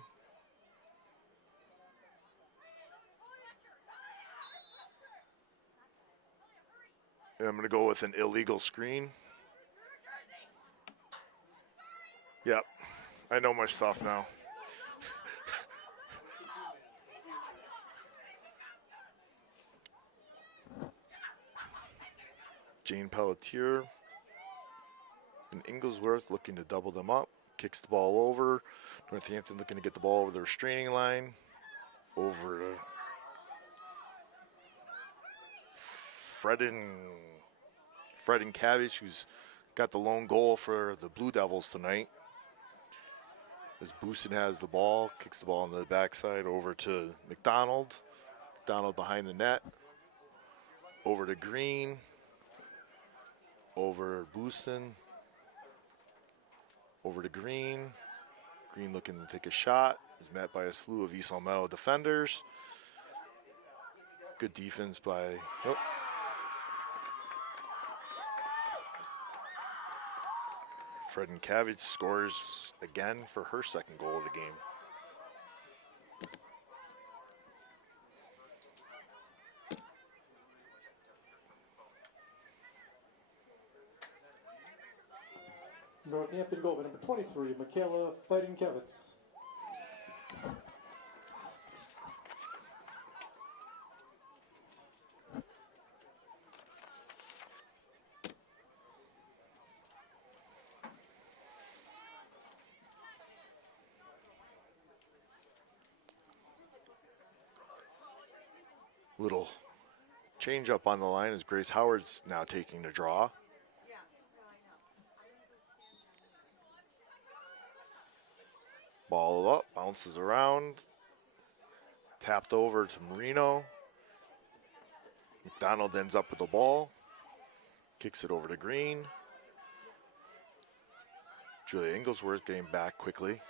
And I'm going to go with an illegal screen. Yep, I know my stuff now. Jane Pelletier and Inglesworth looking to double them up. Kicks the ball over. Northampton looking to get the ball over the restraining line. Over to Fred and Cabbage, who's got the lone goal for the Blue Devils tonight. As Booston has the ball, kicks the ball on the backside over to McDonald. McDonald behind the net. Over to Green. Over Booston. Over to Green. Green looking to take a shot. Is met by a slew of East Meadow defenders. Good defense by... Oh. Fred and Cabbage scores again for her second goal of the game. Northampton goal, number 23, Michaela Fighting-Kevitz. Little Change up on the line as Grace Howard's now taking the draw. Ball up, bounces around. Tapped over to Marino. McDonald ends up with the ball. Kicks it over to Green. Julia Engelsworth getting back quickly.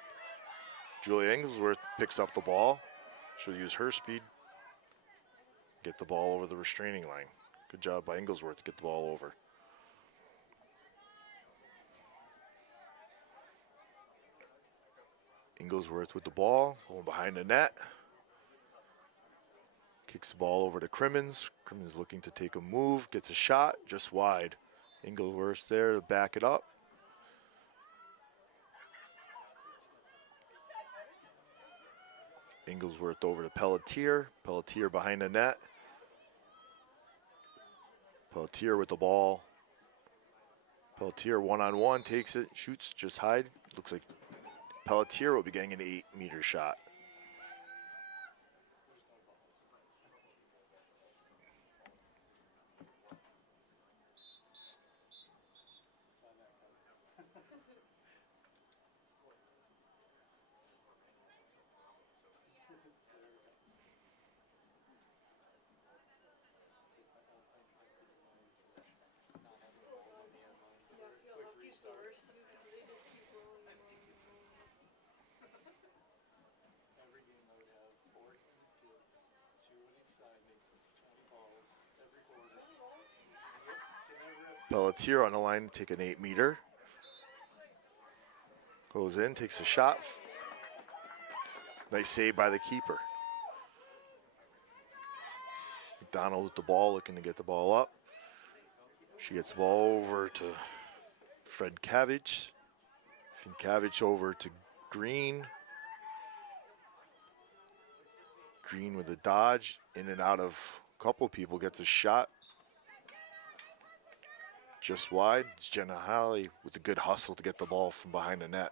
Julia Engelsworth picks up the ball. She'll use her speed. Get the ball over the restraining line. Good job by Engelsworth to get the ball over. Engelsworth with the ball, going behind the net. Kicks the ball over to Crimmins. Crimmins looking to take a move, gets a shot, just wide. Engelsworth there to back it up. Engelsworth over to Pelletier. Pelletier behind the net. Pelletier with the ball. Pelletier one-on-one, takes it, shoots, just hide. Looks like Pelletier will be getting an 8-meter shot. Pelletier on the line to take an 8-meter. Goes in, takes a shot. Nice save by the keeper. McDonald with the ball, looking to get the ball up. She gets the ball over to Fred Cavage. Cavage over to Green. Green with a dodge, in and out of a couple people, gets a shot. Just wide. It's Jenna Halley with a good hustle to get the ball from behind the net.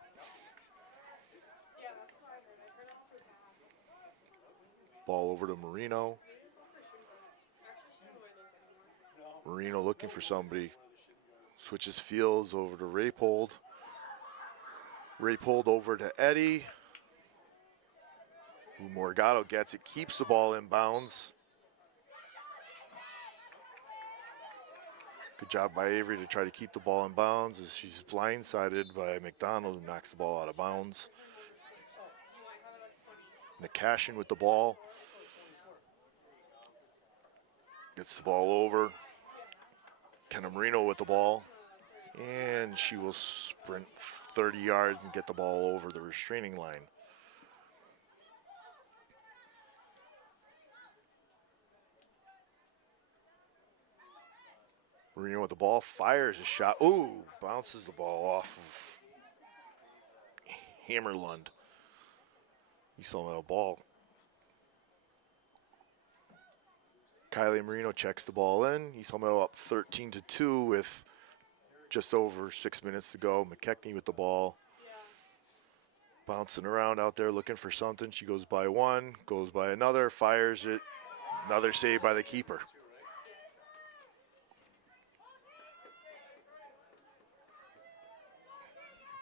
Ball over to Marino. Marino looking for somebody. Switches fields over to Raypold. Raypold over to Eddie. Who Morgado gets it, keeps the ball in bounds. Good job by Avery to try to keep the ball in bounds as she's blindsided by McDonald, who knocks the ball out of bounds. Nakashin with the ball. Gets the ball over. Kenna Marino with the ball. And she will sprint 30 yards and get the ball over the restraining line. Marino with the ball, fires a shot. Ooh, bounces the ball off of Hammerlund. He saw that ball. Kylie Marino checks the ball in. He's up 13-2 with just over 6 minutes to go. McKechnie with the ball. Bouncing around out there looking for something. She goes by one, goes by another, fires it. Another save by the keeper.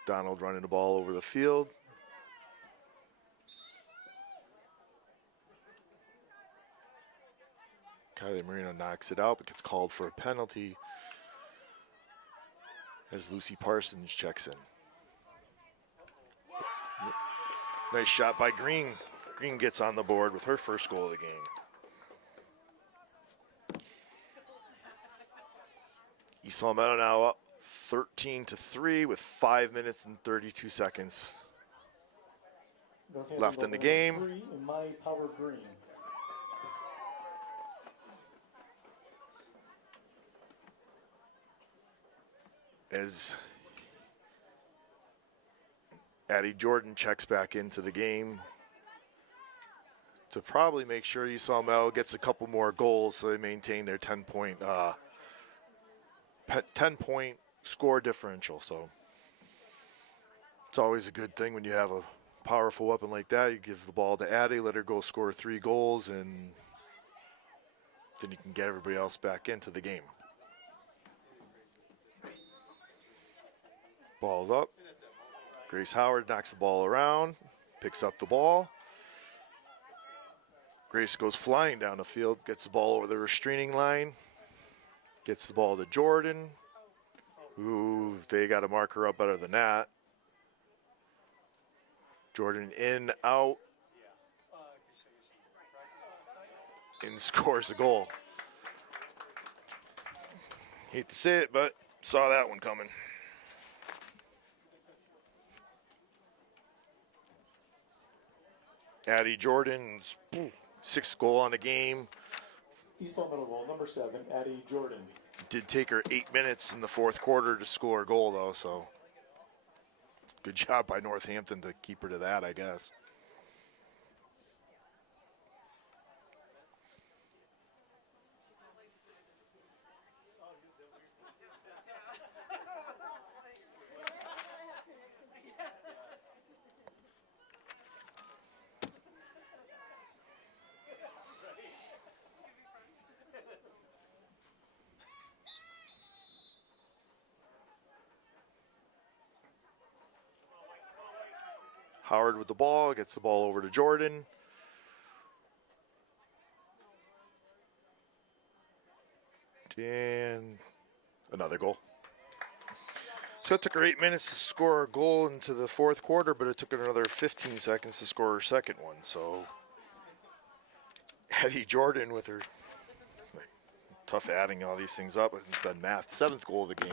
Donald running the ball over the field. Kylie Marino knocks it out, but gets called for a penalty as Lucy Parsons checks in. Nice shot by Green. Green gets on the board with her first goal of the game. East Palmetto now up 13-3 with 5 minutes and 32 seconds left in the game. 3 in my power Green. As Addie Jordan checks back into the game to probably make sure East Palmetto gets a couple more goals so they maintain their 10-point score differential. So it's always a good thing when you have a powerful weapon like that. You give the ball to Addie, let her go score 3 goals, and Then you can get everybody else back into the game. Ball's up. Grace Howard knocks the ball around, picks up the ball. Grace goes flying down the field, gets the ball over the restraining line, gets the ball to Jordan. Ooh, they got to mark her up better than that. Jordan in, out, and scores a goal. Hate to say it, but saw that one coming. Addie Jordan's sixth goal on the game. East Long Meadow goal, number 7, Addie Jordan. Did take her 8 minutes in the fourth quarter to score a goal, though, so good job by Northampton to keep her to that, I guess. Howard with the ball, gets the ball over to Jordan. And another goal. So it took her 8 minutes to score a goal into the fourth quarter, but it took her another 15 seconds to score her second one. So Eddie Jordan with her, tough adding all these things up, has done math, 7th goal of the game.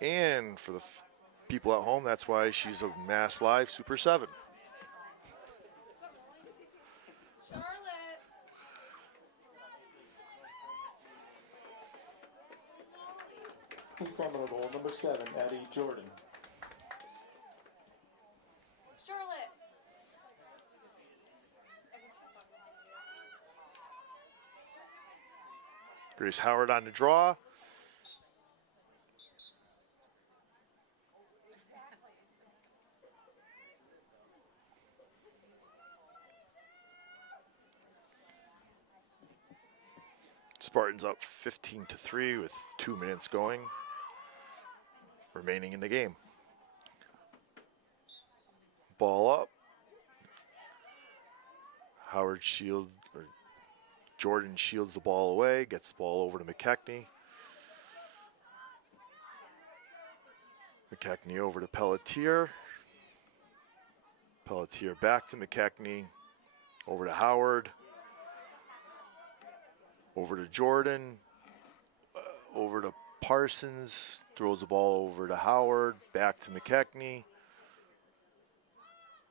And for the people at home, that's why she's a Mass Live Super 7. Charlotte. East Long Meadow goal, number 7, Addie Jordan. Charlotte. Grace Howard on the draw. Spartans up 15-3 with 2 minutes remaining in the game. Ball up. Jordan shields the ball away, gets the ball over to McKechnie. McKechnie over to Pelletier. Pelletier back to McKechnie, over to Howard. Over to Jordan, over to Parsons, throws the ball over to Howard, back to McKechnie.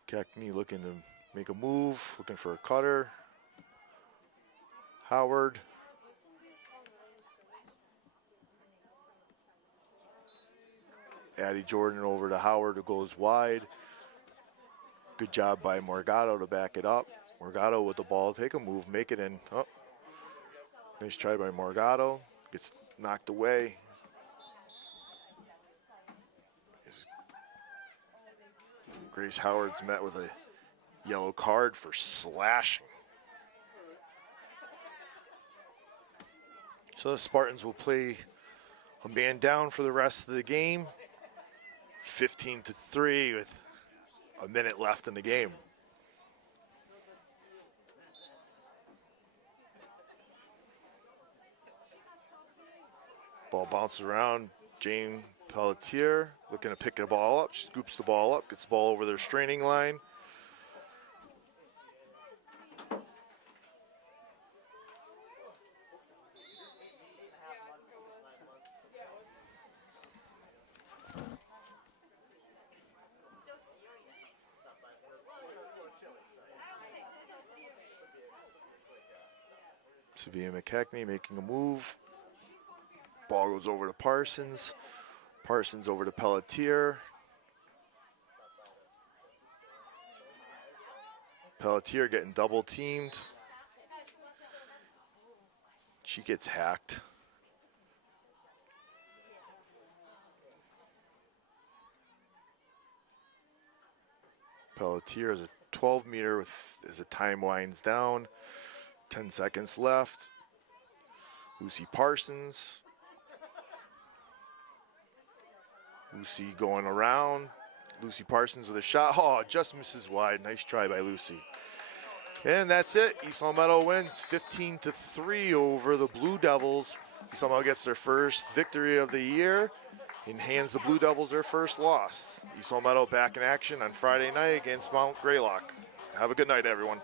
McKechnie looking to make a move, looking for a cutter. Howard. Addie Jordan over to Howard, who goes wide. Good job by Morgado to back it up. Morgado with the ball, take a move, make it in. Oh. Nice try by Morgado. Gets knocked away. Grace Howard's met with a yellow card for slashing. So the Spartans will play a man down for the rest of the game. 15-3 with a minute left in the game. Ball bounces around. Jane Pelletier looking to pick the ball up. She scoops the ball up, gets the ball over their straining line. Sabina McKechnie making a move. Ball goes over to Parsons. Parsons over to Pelletier. Pelletier getting double teamed. She gets hacked. Pelletier has a 12 meter as the time winds down. 10 seconds left. Lucy Parsons. Lucy going around. Lucy Parsons with a shot. Oh, just misses wide. Nice try by Lucy. And that's it. East Long Meadow wins 15-3 over the Blue Devils. East Long Meadow gets their first victory of the year and hands the Blue Devils their first loss. East Long Meadow back in action on Friday night against Mount Greylock. Have a good night, everyone.